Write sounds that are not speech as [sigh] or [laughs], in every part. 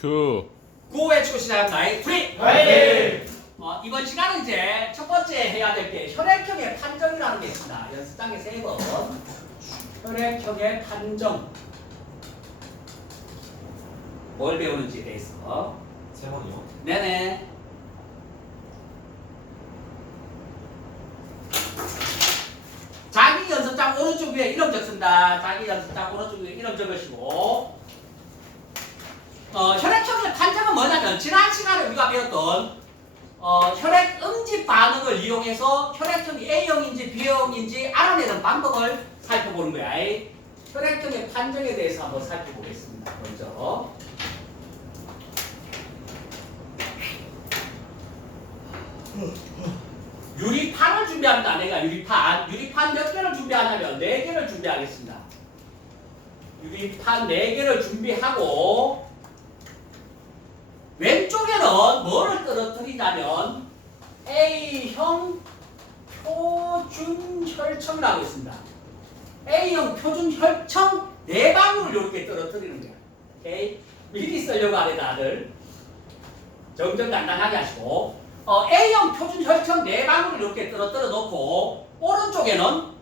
큐. 구호의 치고 시작합니다. 프리! 어, 이번 시간은 이제 첫 번째 해야 될 게 혈액형의 판정이라는 게 있습니다. 연습장에 세 번. 혈액형의 판정. 뭘 배우는지에 대해서. 세 번이요? 네네. 자기 연습장 오른쪽 위에 이름 적습니다. 자기 연습장 오른쪽 위에 이름 적으시고 어, 혈액형의 판정은 뭐냐면 지난 시간에 우리가 배웠던 어, 혈액 응집 반응을 이용해서 혈액형이 A형인지 B형인지 알아내는 방법을 살펴보는 거야. 혈액형의 판정에 대해서 한번 살펴보겠습니다. 먼저. 유리판을 준비합니다. 내가 유리판. 유리판 몇 개를 준비하냐면 네 개를 준비하겠습니다. 유리판 네 개를 준비하고 왼쪽에는 뭐를 떨어뜨리냐면 A형 표준 혈청이라고 있습니다. A형 표준 혈청 네 방울을 이렇게 떨어뜨리는 거야. 오케이? 미리 쓰려고 하네 다들. 정정 간단하게 하시고 어, A형 표준 혈청 네 방울을 이렇게 떨어뜨려 놓고 오른쪽에는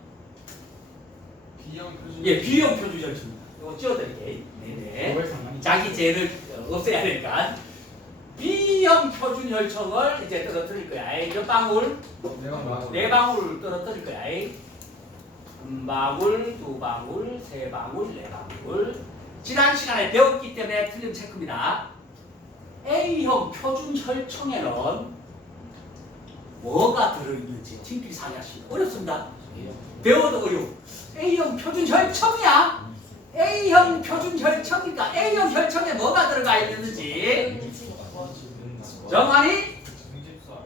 B형 표준 예 B형 표준 혈청입니다. 이거 찍어드릴게요. 네네. 자기 죄를 어, 없애야 되니까 B형 표준 혈청을 이제 떨어뜨릴 거야. 에이, 몇 방울? 네 방울 떨어뜨릴 거야. 에이. 한 방울, 두 방울, 세 방울, 네 방울. 지난 시간에 배웠기 때문에 틀림 체크입니다. A형 표준 혈청에는 뭐가 들어있는지 팀끼리 상의하시면 어렵습니다. 배워도 어려워. A형 표준 혈청이야. A형 표준 혈청이니까 A형 혈청에 뭐가 들어가 있는지 정한이 응집살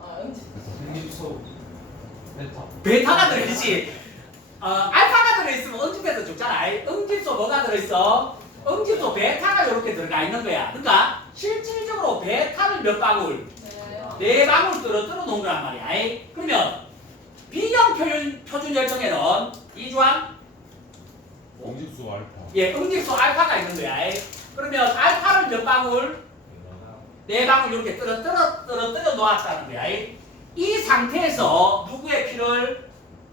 아, 응집. 응집소 메타 베타가 들어있지. 어, 알파가 들어있으면 응집에서 죽잖아. 응집소 뭐가 들어있어? 응집소 베타가 이렇게 들어가 있는 거야. 그러니까 실질적으로 베타를 몇 방울? 네. 네 방울 떨어뜨려 놓은 거란 말이야. 에이? 그러면 B형 표준, 표준 혈청에는 이주환 공집수 알파. 예, 응집소 알파가 있는 거야. 에이? 그러면 알파를 몇 방울? 네 방울 이렇게 떨어뜨려 떨어뜨려 놓았다는 거야. 이 상태에서 누구의 피를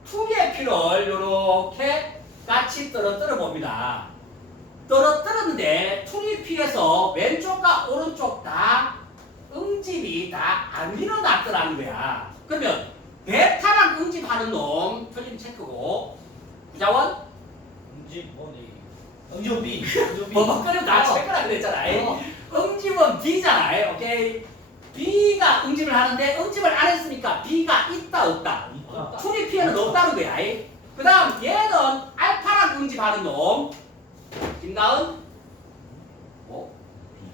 투리의 피를 이렇게 같이 떨어뜨려 봅니다. 떨어뜨렸는데 투리 피에서 왼쪽과 오른쪽 다 응집이 다 안 일어났더라는 거야. 그러면 베타랑 응집하는 놈 틀림 체크고 부자원 응집 원이 응집 B 응집 B 버벅거리면 다 체크라 그랬잖아. 어. 응집은 B잖아요. 오케이. B가 응집을 하는데 응집을 안 했으니까 B가 있다 없다. 있다. 투리 피해는 없다는 거야. 그 다음 얘는 알파랑 응집하는 놈. 김다은? 어?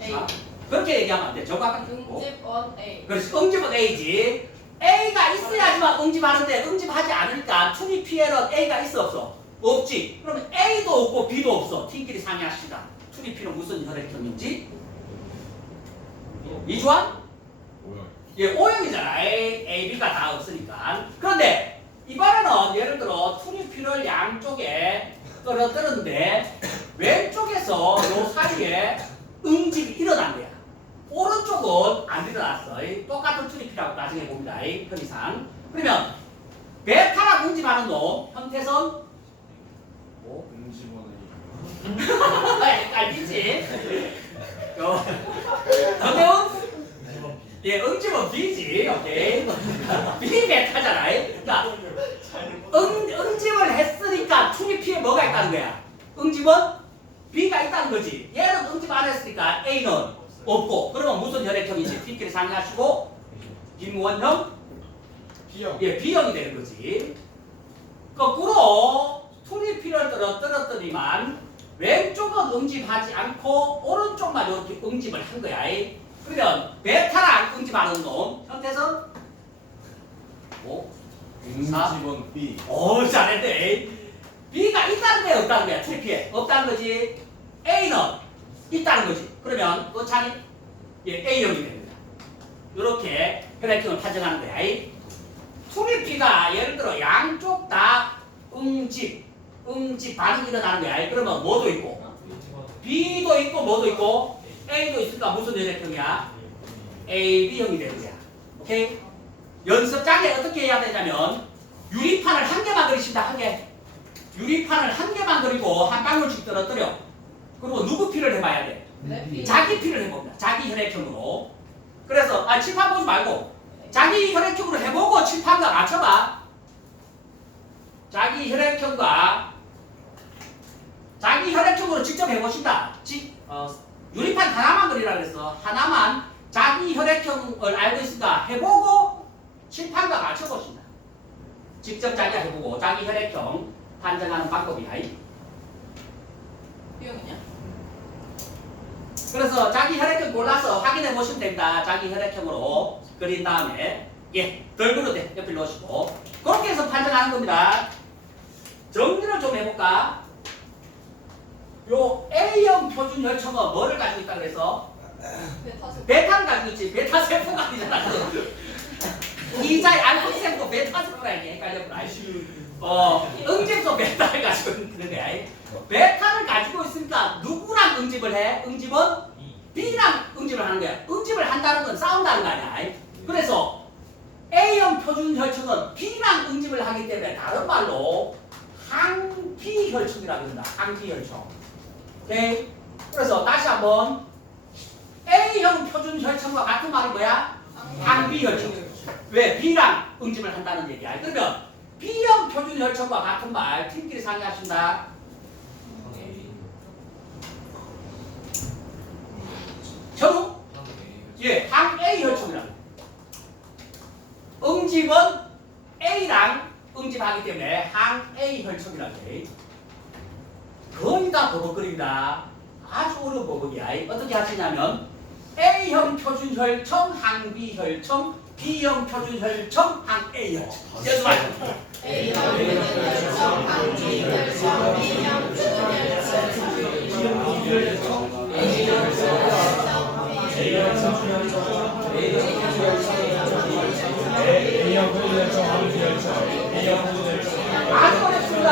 A. 아, 그렇게 얘기하면 안 돼. 저거 아까 어? 응집 원 A. 그렇지. 응집은 A지. A가 있어야지만 응집하는데 응집하지 않으니까 투리 피해는 A가 있어 없어? 없지. 그러면 A도 없고 B도 없어. 팀끼리 상의합시다. 투리 피는 무슨 혈액형인지? 이주환? 뭐야? 예, O형이잖아. A, A, B가 다 없으니까. 그런데 이번에는 예를 들어 투리피를 양쪽에 떨어뜨렸는데 왼쪽에서 요 사이에 응집이 일어난 거야. 오른쪽은 안 일어났어. 이 똑같은 투리피라고 나중에 봅니다. 이 편의상. 그러면 베타랑 응집하는 놈 현태선 뭐? 응집 원이 헷갈리지? 어, 현태훈? 예, 응집은 B지, 오케이. B 베타잖아. [laughs] 그러니까 응, 응집을 했으니까 투비 P에 뭐가 있다는 거야? 응집은 B가 있다는 거지. 얘는 응집 안 했으니까 A는 없고. 그러면 무슨 혈액형인지 T끼리 상의하시고 김원형, B형 예, B형이 되는 거지. 거꾸로 투비 P를 떨어뜨렸더니만 왼쪽은 응집하지 않고 오른쪽만 이렇게 응집을 한 거야. 그러면 베타랑 응집하는 놈 현태선 오, 사. 응집원 B 오 잘했네. B가 있다는 거야 없다는 거야 투리피에 없다는 거지. A는 있다는 거지. 그러면 어차피 예, A형이 됩니다. 이렇게 혈액형을 판정하는 거야. 투리피가 예를 들어 양쪽 다 응집, 응집 반응이 일어나는 거야. 그러면 뭐도 있고 B도 있고 뭐도 있고 A도 있으니까 무슨 혈액형이야? AB형이 되는 거야. 오케이? 연습장에 어떻게 해야 되냐면 유리판을 한 개만 그리신다 한 개. 유리판을 한 개만 그리고 한 방울씩 떨어뜨려. 그리고 누구 피를 해봐야 돼? 내 피. 자기 피를 해봅니다. 자기 혈액형으로. 그래서 아 칠판 보지 말고 자기 혈액형으로 해보고 칠판과 맞춰봐. 자기 혈액형과 자기 혈액형으로 직접 해보신다. 지, 어, 유리판 하나만 그리라 그랬어. 하나만 자기 혈액형을 알고 있으니까 해보고 칠판과 맞춰 보신다. 직접 자기가 해보고 자기 혈액형 판정하는 방법이야. B형이냐? 그래서 자기 혈액형 골라서 확인해 보시면 됩니다. 자기 혈액형으로 그린 다음에 예, 덜그로 돼. 옆에 넣으시고 그렇게 해서 판정하는 겁니다. 정리를 좀 해볼까? 요 A형 표준 혈청은 뭐를 가지고 있다 그래서. 베타를 가지고 있지. 베타 세포가 아니잖아. 이자의 알코올 세포 베타 세포가 이렇게 헷갈렸구나. 어, 응집도 베타를 가지고 있는 거야. 베타를 가지고 있으니까 누구랑 응집을 해? 응집은 B랑 응집을 하는 거야. 응집을 한다는 건 싸운다는 거 아니야. 그래서 A형 표준 혈청은 B랑 응집을 하기 때문에 다른 말로 항비 혈청이라고 합니다. 항비 혈청. 오케이? 그래서 다시 한번 A형 표준 혈청과 같은 말이 뭐야? 항비 혈청. 왜? B랑 응집을 한다는 얘기야. 그러면 B형 표준 혈청과 같은 말 팀끼리 상의하신다. 현우? 예, 항 A 혈청이라고. 응집은 A랑 응집하기 때문에 항 A 혈청이라고 해. 거의 다 버벅거립니다. 아주 어려운 버벅이야. 어떻게 하시냐면 A형 표준 혈청, 항 B 혈청, B형 표준 혈청, 항 A 혈청. 연습하시면 A형 표준 혈청, 항비 혈청, B형 표준 혈청, A형 표준 혈청, 항비 혈청, B형 표준 혈청, 아주 어렵습니다.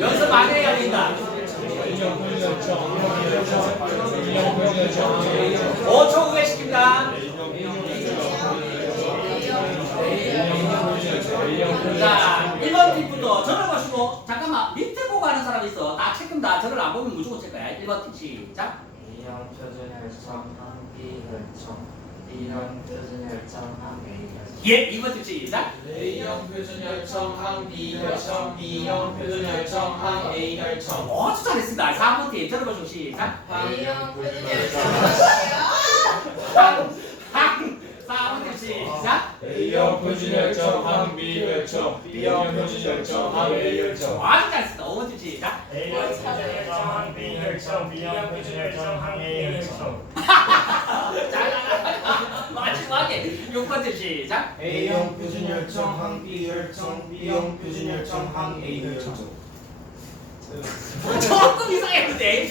연습 많이 해야 된다. A형 표준 혈청, 항비 혈청, B형 표준 혈청, 항비 혈청, 5초 후에 시킵니다. 자, 1번 팀부터 전을 보시고 잠깐만 밑에 보고 하는 사람 있어. 다 체크면 다 저를 안 보면 무조건 체크야. 1번 팀 시작. B형 표준 혈청, 항A 혈청. 예, 2번 팀 시작. A형 표준 혈청, 항B 혈청, B형 표준 혈청, 항A 혈청. 아주 잘했습니다. 3번 팀 저를 보시고 시작. A형 표준 혈청, 항, 항. 4번 팀 시작. A형 표준 혈청, 항비 혈청, B형 표준 혈청, 항A 혈청. 아주 잘했습니다. 5번 팀 시작. A형 표준 혈청, 항B 혈청, B형 표준 혈청, 항A 혈청. 자, 마지막에 6번 팀 시작. A형 표준 혈청, 항B 혈청, B형 표준 혈청, 항A 혈청. 조금 이상했는데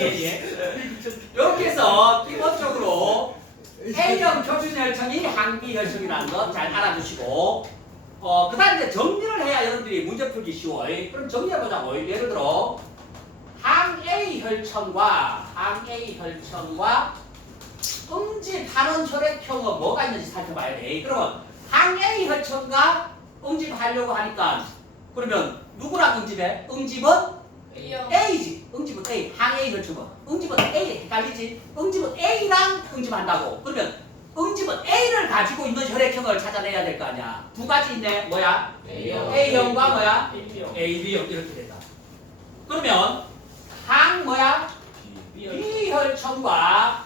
이렇게 해서 기본적으로 A형 표준 혈청이 항비 혈청이라는 것 잘 알아두시고 어 그 다음 이제 정리를 해야 여러분들이 문제 풀기 쉬워요. 그럼 정리해 보자고. 예를 들어 항 A 혈청과 항 A 혈청과 응집하는 혈액형은 뭐가 있는지 살펴봐야 돼. 그러면 항 A 혈청과 응집하려고 하니까 그러면 누구랑 응집해? 응집은 B형, A지. 응집은 A. 항A 혈청은. 응집은 A. 헷갈리지? 응집은 A랑 응집한다고. 그러면 응집은 A를 가지고 있는 혈액형을 찾아내야 될 거 아니야. 두 가지 있네. 뭐야? A형. A형과 뭐야? B형. A, B형 이렇게 된다. 그러면 항 뭐야? B혈청과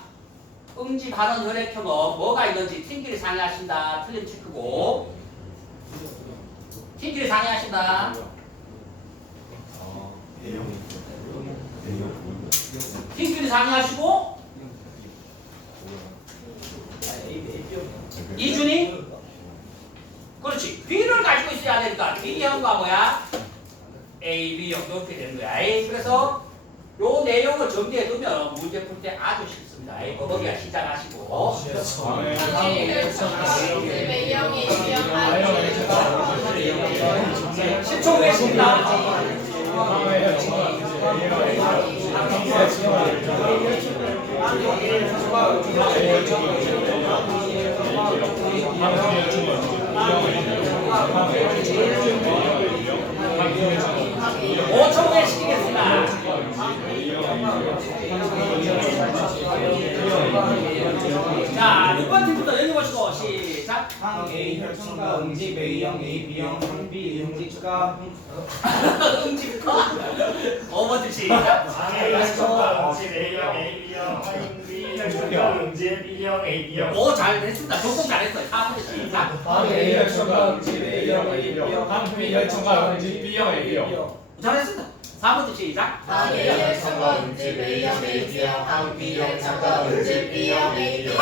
응집하는 혈액형은 뭐가 있는지 팀끼리 상의하신다. 틀림 체크고. 팀끼리 상의하신다. 팀끼리 상의하시고 이준이 그렇지 B를 가지고 있어야 되니까 B형과 뭐야 A, B형 이렇게 되는 거야 그래서 요 내용을 정리해 두면 문제 풀 때 아주 쉽 에이, 거기가 시작하시고 항A 혈청, 항비 A형, A형, 항비 혈청, 10초 후에 쉽니다 항해의 열정 항해의 열정 항해의 열정 오초 후에 시키겠습니다. 자, 6번 팀부터 여기 보시고 시작. 항 A 혈청과 응집 A형 A B형 항 B 응집과 응집과 5번 팀 시작. 항해 혈청과 응집 A형 AB형 항비 혈청과 응집 B형 AB형 오, 잘 됐습니다. 조금 잘했어요. 4번 팀 시작. 항해의 열정과 응집 A형 A형 항비 열정과 응집 B형 A형 잘했습니다. 4번 팀 시작. 항해 열차가 은지 A형 AB형 항비 열차가 은지 B형 A형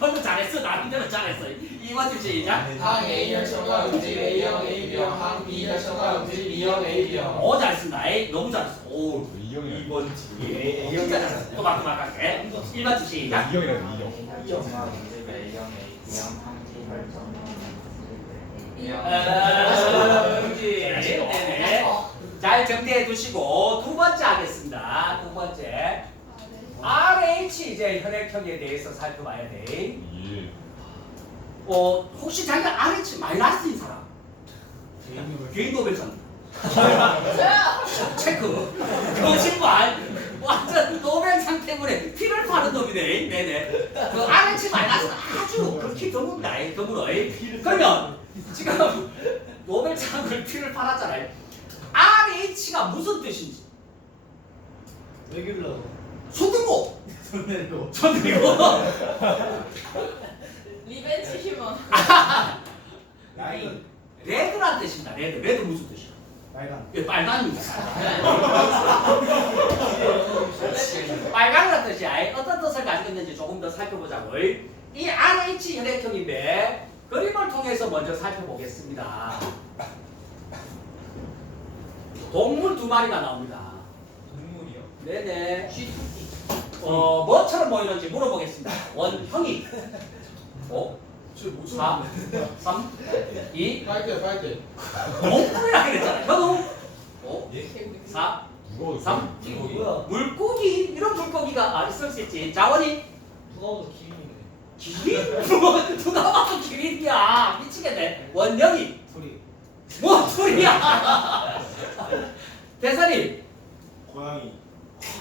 형도 잘했어. 나름대로 잘했어. 2번 팀 시작. 항A 혈청과 응집 A형 A형 항 B 혈청과 응집 B형 A형 오, 잘했습니다. 에이, 너무 잘했어. 오, 이형이라 2번 팀. 진짜 잘했어. 또박또박하게. 1번 팀 시작. 이형이라 이형 혈청과 응집 A형 A형 항 B 혈청 어, 네네. 잘 정리해 두시고 두 번째 하겠습니다. 두 번째. RH 이제 혈액형에 대해서 살펴봐야 돼. 예 어, 혹시 자기가 RH 마이너스인 사람? 개인 노벨상. 체크. 거짓말. 완전 노벨상 때문에 피를 파는 놈이네. 네네. 그 RH 마이너스 아주 극히 드문다. 드물어. 그러면 지금 노벨상을 피를 팔았잖아요. RH가 무슨 뜻인지. 레귤러 손들고. 손내고 손들고. 리벤지 휴먼 [laughs] 나인 레드란 뜻입니다. 레드. 레드 무슨 뜻이야? 빨간 예, 빨간입니다. [laughs] 빨간이라는 뜻이 아예 어떤 뜻을 가지고 있는지 조금 더 살펴보자고. 이 RH 혈액형인데 그림을 통해서 먼저 살펴보겠습니다. 동물 두 마리가 나옵니다. 동물이요 네네. 어, 뭐처럼 보이는지 물어보겠습니다. 원형이. 어? 4, 3, 2, 빨대 빨대 동물이라 그랬잖아요. 현우. 5, 4, 누가 3, 이거 뭐야 물고기 이런 물고기가 아, 있을 수 있지. 자원이 누가 봐도 기린이네 기린? 뭐 누가 봐도 기린이야. 미치겠네. 원영이 소리 뭐 소리야? 대사님 고양이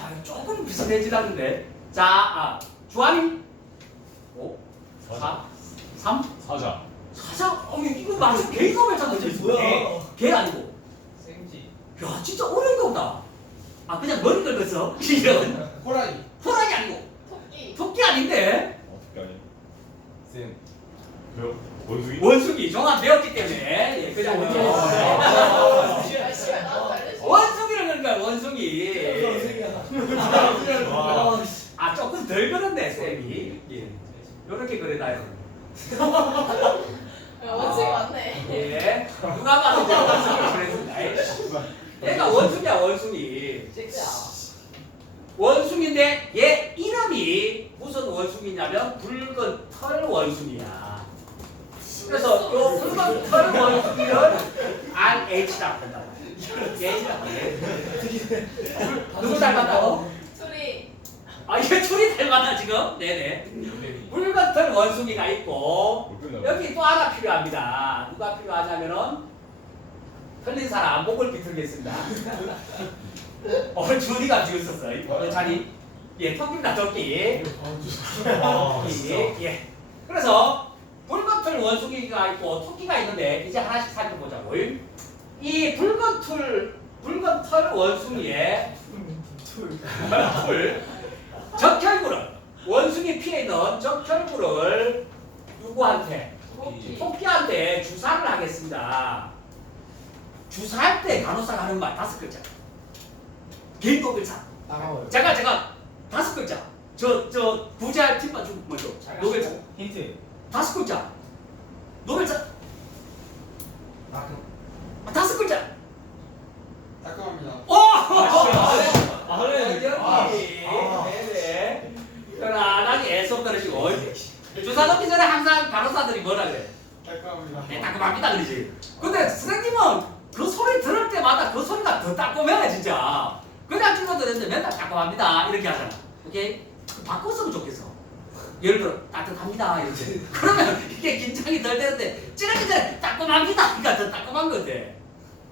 아, 조금 비슷해지다는데. 자, 아, 주한이 5, 4, 3, 사자 사자. 어머 이거 맞아. 개인 노벨 찾는 게 뭐야? 개, 개 아니고. 생지 야 진짜 어려운 거보다. 아 그냥 머리 긁었어. 이런. 호랑이 호랑이 아니고 토끼 토끼 아닌데. 어떻게 하니 쌤 배워 원숭이 원숭이 정확 배웠기 때문에 예, 그냥 아 알려줘 원숭이를 그러니까 원숭이 와아 조금 덜 그렸네 쌤이 예. 요렇게 그려놔요? 야, 원숭이 맞네. 예. 누가 봐도 이제 원숭이를 그랬습니다. 얘가 원숭이야 원숭이. 원숭이인데 얘 이름이 무슨 원숭이냐면 붉은 털 원숭이야. 그래서 요 붉은 털 원숭이를 RH라고 한다 얘라고. 해 누구 닮았다고? 아 이게 둘이 닮았다 지금? 네네. 붉은 털 원숭이가 있고 여기 또 하나 필요합니다. 누가 필요하냐면은 틀린 사람 목을 비틀겠습니다. [laughs] 어 준이가 비웃었어요. 어, 자리. 예 토끼입니다 토끼 토끼 예 그래서 붉은 털 원숭이가 있고 토끼가 있는데 이제 하나씩 살펴보자고 이 붉은 털 붉은 털 원숭이의 털 적혈구를 원숭이 피에 있는 적혈구를 누구한테 토끼 토끼한테 주사를 하겠습니다. 주사할 때 간호사가 하는 말 다섯 글자. 개인 노벨상. 따가워요 제가 제가 다섯 글자. 저저 부자할 팀만 좀 먼저. 노벨상 힌트 다섯 글자. 노벨상 따끔 아, 다섯 글자. 따끔합니다 오! 아 그래 여기. 네네. 편안하게 애써 떨어지고. 주사 넣기 전에 항상 간호사들이 뭐라 그래? 따끔합니다 네, 따끔합니다 그러지. 근데 선생님은 그 소리 들을 때마다 그 소리가 더더 따끔해 진짜. 그냥 찍어드렸는데 맨날 따끔합니다 이렇게 하잖아. 오케이? 바꿨으면 좋겠어. 예를 들어 따뜻합니다 이렇게. [laughs] 그러면 이게 긴장이 덜 되는데 찌르기 전에 따끔합니다. 그러니까 더 따끔한 건데.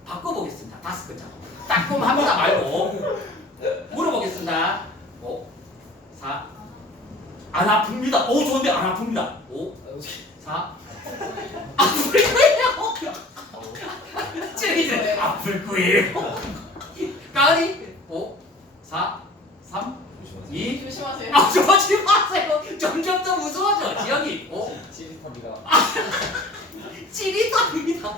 바꿔보겠습니다. 다섯 글자. 따끔합니다 말고 물어보겠습니다. 5, 4, 안 아픕니다. 오 좋은데 안 아픕니다. 5, 4, 아플 거예요. 전에 아플 거예요. 까리 5, 4, 3, 2, 조심하세요. 아 조심하세요. 점점 더 무서워져. 지영이 5, 찌릿합니다. 찌릿합니다.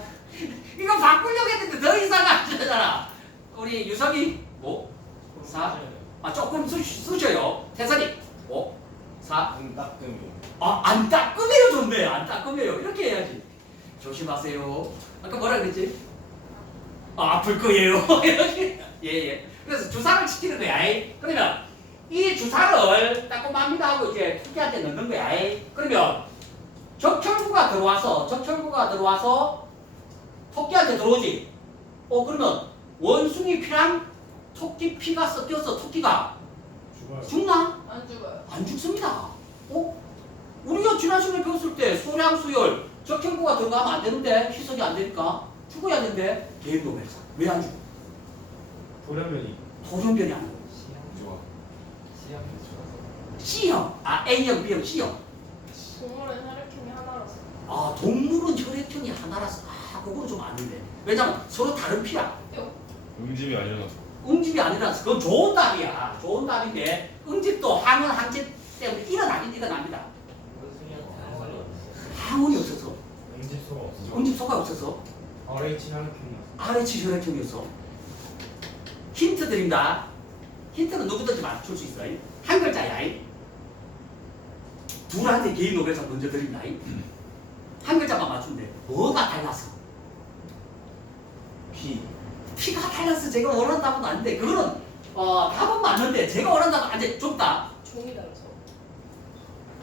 이거 바꾸려고 했는데 더 이상 안 되잖아. 우리 유성이 5, 4, 아 조금 쑤, 쑤셔요. 태선이 5, 4, 음, 따끔이. 아, 안 닦으면 좋네. 안 닦으면 이렇게 해야지. 조심하세요. 아까 뭐라 그랬지? 아, 아플 거예요. 이렇게. [laughs] 예, 예. 그래서 주사를 시키는 거야. 이. 그러면 이 주사를 따끔합니다 하고 이제 토끼한테 넣는 거야. 이. 그러면 적혈구가 들어와서 적혈구가 들어와서 토끼한테 들어오지. 어, 그러면 원숭이 피랑 토끼 피가 섞여서 토끼가 죽어요. 죽나? 안 죽어요. 안 죽습니다. 어? 우리가 지난 시간에 배웠을 때 소량 수열 적혈구가 들어가면 안 되는데 희석이 안 되니까 죽어야 되는데 개인 노벨사 왜 안 죽어? 돌연변이. 돌연변이 안 죽어. 좋아. C형, 아 A형, B형, C형. 동물은 혈액형이 하나라서. 아 동물은 혈액형이 하나라서 아 그거는 좀 아는데 왜냐면 서로 다른 피야. 음집이 아니라서. 응집이 아니라서 그건 좋은 답이야. 좋은 답인데 응집도 항원 항체 때문에 일어나긴 일어납니다. 항원이 없어서 응집소가 없어. 응집 소가 없어서 RH 혈액형이 RH 혈액형이었어. 힌트 드립니다. 힌트는 누구든지 맞출 수 있어요. 한 글자야. 둘한테 개인 노벨상 먼저 드립니다. 한 글자만 돼. 뭐가 달랐어? 피. 피가 달라서 제가 원하는 답은 아닌데 그거는 어, 답은 맞는데 제가 원하는 답은 아닌데 좁다. [laughs] 종이 달라서.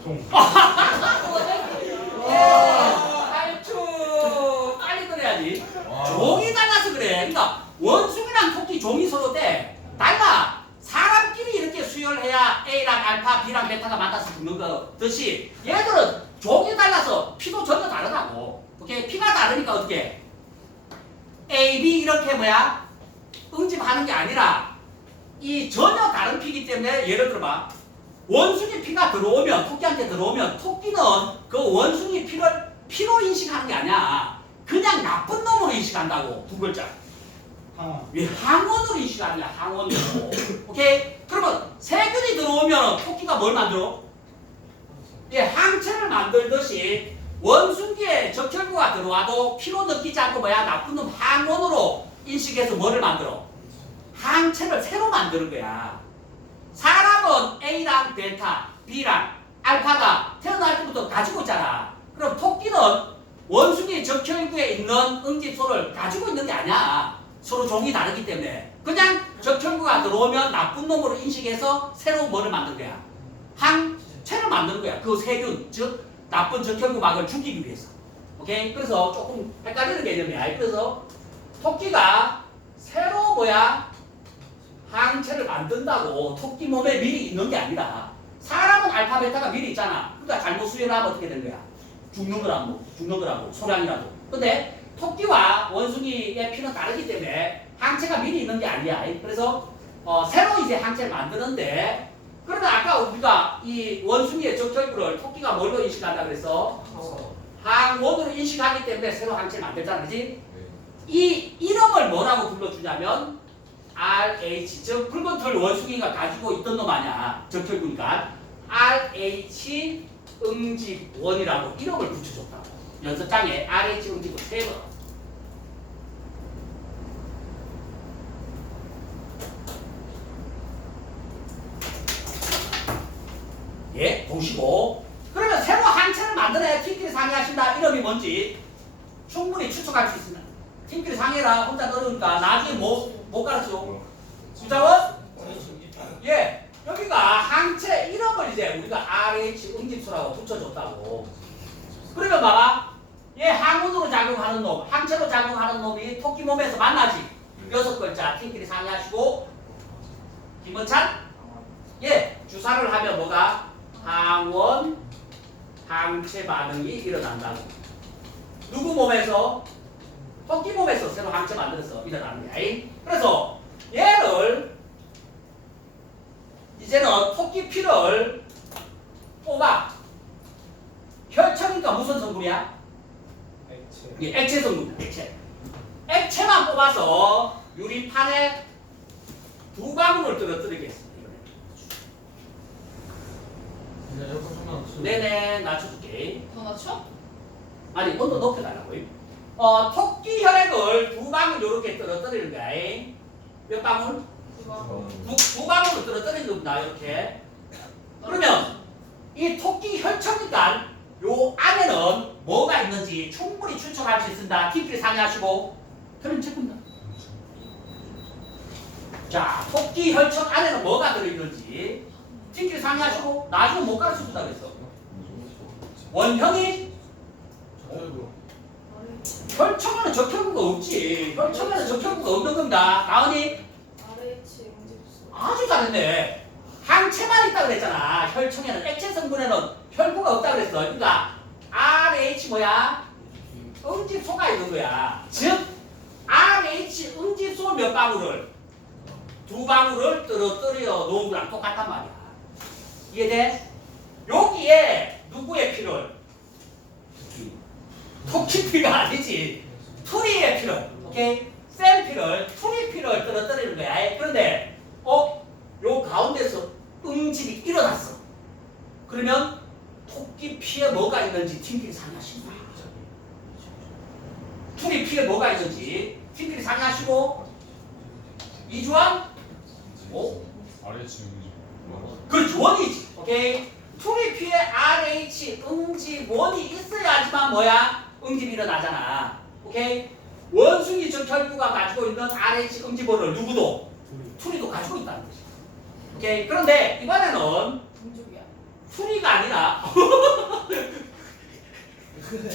통. 알추 빨리 그래야지. 종이 달라서 그래. 그러니까 원숭이랑 토끼 종이 서로 때 달라. 사람끼리 이렇게 수혈해야 A랑 알파, B랑 베타가 만나서 죽는 거듯이 얘들은 종이 달라서 피도 전혀 다르다고. 오케이 피가 다르니까 어떻게? A, B 이렇게 뭐야? 응집하는 게 아니라 이 전혀 다른 피기 때문에 예를 들어봐. 원숭이 피가 들어오면 토끼한테 들어오면 토끼는 그 원숭이 피를 피로 인식하는 게 아니야. 그냥 나쁜 놈으로 인식한다고 두 글자. 항원. 왜 항원으로 인식하는 거야 항원으로. [laughs] 오케이? 그러면 세균이 들어오면 토끼가 뭘 만들어? 예, 항체를 만들듯이 원숭이의 적혈구가 들어와도 피로 느끼지 않고 뭐야 나쁜 놈 항원으로 인식해서 뭐를 만들어? 항체를 새로 만드는 거야. 사람은 A랑 베타, B랑 알파가 태어날 때부터 가지고 있잖아. 그럼 토끼는 원숭이 적혈구에 있는 응집소를 가지고 있는 게 아니야. 서로 종이 다르기 때문에. 그냥 적혈구가 들어오면 나쁜 놈으로 인식해서 새로운 뭐를 만든 거야. 항체를 만드는 거야. 그 세균, 즉 나쁜 적혈구 막을 죽이기 위해서. 오케이? 그래서 조금 헷갈리는 개념이야. 그래서 토끼가 새로 뭐야? 항체를 만든다고 토끼 몸에 미리 있는 게 아니라 사람은 알파 베타가 미리 있잖아. 그러니까 잘못 수혈하면 어떻게 되는 거야? 죽는 거라고, 죽는 거라고, 소량이라도. 근데 토끼와 원숭이의 피는 다르기 때문에 항체가 미리 있는 게 아니야. 그래서 어, 새로 이제 항체를 만드는데 그러면 아까 우리가 이 원숭이의 적혈구를 토끼가 뭘로 인식한다 그랬어? 항원으로 인식하기 때문에 새로 항체를 만들잖아, 그지? 이 이름을 뭐라고 불러주냐면 RH 즉 붉은 털 원숭이가 가지고 있던 놈 아니야 적혈구니까 RH 응집원이라고 이름을 붙여줬다고 연습장에 RH 응집원 세 번. 예, 보시고 그러면 새로 항체를 만들어야 팀끼리 상의하신다 이름이 뭔지 충분히 추측할 수 있습니다. 팀끼리 상의라 혼자 어려우니까 나중에 못, 못 가르쳐. 수자원? 예, 여기가 항체 이름을 이제 우리가 RH 응집수라고 붙여줬다고. 그러면 봐봐. 얘 항원으로 작용하는 놈, 항체로 작용하는 놈이 토끼 몸에서 만나지. 여섯 글자 팀끼리 상의하시고 김원찬 예 주사를 하면 뭐가 항원 항체 반응이 일어난다고 누구 몸에서 토끼 몸에서 새로 항체 만들어서 일어나는 거야 그래서 얘를 이제는 토끼 피를 뽑아 혈청이니까 무슨 성분이야? 액체. 예, 액체 성분이야 액체 액체만 뽑아서 유리판에 두 방울을 떨어뜨리겠습니다 더 네네 낮춰줄게 더 낮춰? 아니 온도 높여달라고 어 토끼 혈액을 두 방울 요렇게 떨어뜨리는 거야 몇 방울? 두, 두 방울을 떨어뜨리는 겁니다 이렇게. 그러면 이 토끼 혈청이니까 요 안에는 뭐가 있는지 충분히 추측할 수 있습니다. 팀끼리 상의하시고. 그럼 체크입니다 자 토끼 혈청 안에는 뭐가 들어있는지 팀끼리 상의하시고 나중에 못 가르쳐 준다 그랬어. 원형이? 혈청에는 적혀있는 거 없지. 혈청에는 적혀있는 거 없는 겁니다. 응집수. 아주 잘했네. 항체만 있다 그랬잖아. 혈청에는 액체 성분에는 혈구가 없다 그랬어. 그러니까 RH 뭐야? 응집소가 있는 거야. 즉 RH 응집소 몇 방울을 두 방울을 떨어뜨려 놓은 거랑 똑같단 말이야. 이해돼? 여기에 누구의 피를? 토끼피가 아니지. 투리의 피를. 오케이? 쌤 피를, 투리 피를 떨어뜨리는 거야. 그런데 어? 요 가운데서 응집이 일어났어. 그러면 토끼 피에 뭐가 있는지 팀끼리 상의하시는 거야. 투리 피에 뭐가 있는지 팀끼리 상의하시고 이주환? 오? 아래 지금 그렇지 원이지. 오케이. 투리 피에 RH 응집 원이 있어야지만 뭐야? 응집이 일어나잖아. 오케이. 원숭이 적혈구가 가지고 있는 RH 응집원을 누구도 투리도 가지고 있다는 거지. 오케이. 그런데 이번에는 응집이야. 투리가 아니라 [laughs]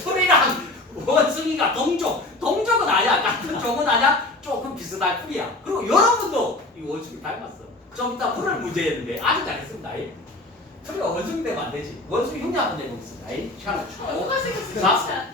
투리랑 원숭이가 동족. 동족은 아니야. 같은 종은 아니야. 조금 비슷한 투리야. 그리고 여러분도 이 원숭이 닮았어. 좀 이따 물을 문제였는데 아주 잘했습니다. 투리가 원숭이 되면 안 되지. 원숭이 형제 한번 내보겠습니다. 시간을 줘. 누가 생겼어? 자.